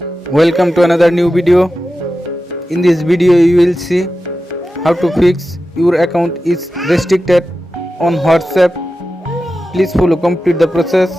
Welcome to another new video. In this video you will see how to fix your account is restricted on WhatsApp. Please follow complete the process.